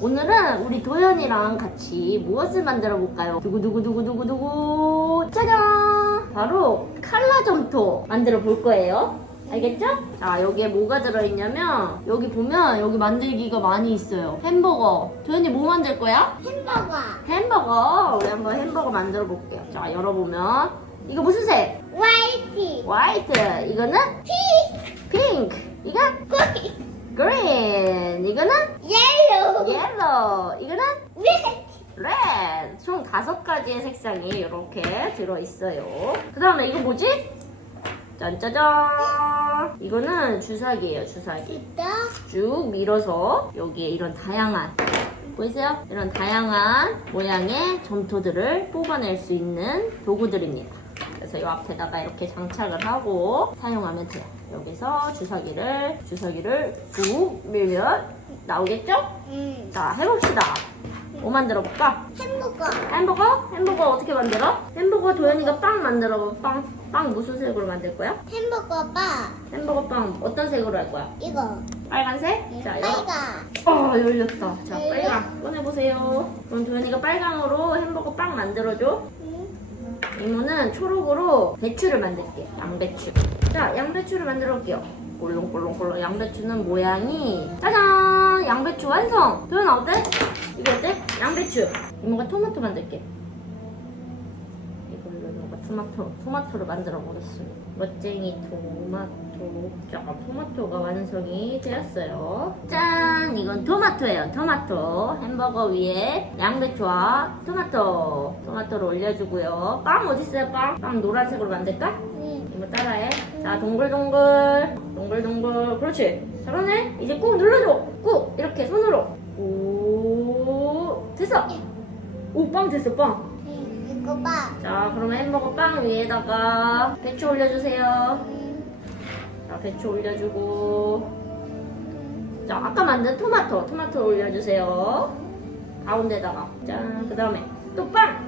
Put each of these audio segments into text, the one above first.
오늘은 우리 도현이랑 같이 무엇을 만들어 볼까요? 두구두구두구두구두구 짜잔! 바로 칼라 점토 만들어 볼 거예요. 알겠죠? 자, 여기에 뭐가 들어있냐면 여기 보면 여기 만들기가 많이 있어요. 햄버거. 도현이 뭐 만들 거야? 햄버거. 햄버거. 우리 한번 햄버거 만들어 볼게요. 자, 열어보면 이거 무슨 색? 화이트. 화이트. 이거는 피. 핑크. 이거 그린. 이거는 옐로우. 옐로우. 이거는 레드. 레드. 총 다섯 가지의 색상이 이렇게 들어있어요. 그 다음에 이거 뭐지? 짠짜잔. 이거는 주사기예요, 주사기. 있다. 쭉 밀어서 여기에 이런 다양한 보이세요? 이런 다양한 모양의 점토들을 뽑아낼 수 있는 도구들입니다. 그래서 이 앞에다가 이렇게 장착을 하고 사용하면 돼요. 여기서 주사기를 주사기를 꾹 밀면 나오겠죠? 음. 자 해봅시다. 뭐 만들어 볼까? 햄버거. 햄버거? 햄버거 어떻게 만들어? 햄버거 도현이가 빵 만들어 봐. 빵. 빵 무슨 색으로 만들 거야? 햄버거 봐. 햄버거 빵 어떤 색으로 할 거야? 이거. 빨간색? 자, 열어. 빨강. 어 열렸다. 자 열려? 빨강 꺼내보세요. 그럼 도현이가 빨강으로 햄버거 빵 만들어줘. 음. 이모는 초록으로 배추를 만들게요. 양배추. 자 양배추를 만들어 볼게요. 꼴롱꼴롱꼴롱 양배추는 모양이 짜잔 양배추 완성. 도현아 어때? 이거 어때? 양배추. 이모가 토마토 만들게. 이걸로 이모가 토마토 토마토를 만들어 보겠습니다. 멋쟁이 토마토. 자 토마토가 완성이 되었어요. 짠 이건 토마토예요. 토마토 햄버거 위에 양배추와 토마토 토마토를 올려주고요. 빵 어디 있어요? 빵? 빵 노란색으로 만들까? 음. 이거 따라해. 자, 동글동글. 동글동글. 그렇지. 잘하네. 이제 꾹 눌러줘. 꾹. 이렇게 손으로. 오. 됐어. 오, 빵 됐어, 빵. 음. 이거 봐. 자, 그러면 햄버거 빵 위에다가 배추 올려주세요. 음. 자, 배추 올려주고. 자, 아까 만든 토마토. 토마토 올려주세요. 가운데다가. 짠. 그 다음에 또 빵.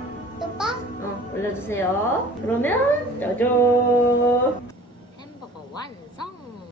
올려주세요. 그러면 짜잔! 햄버거 완성!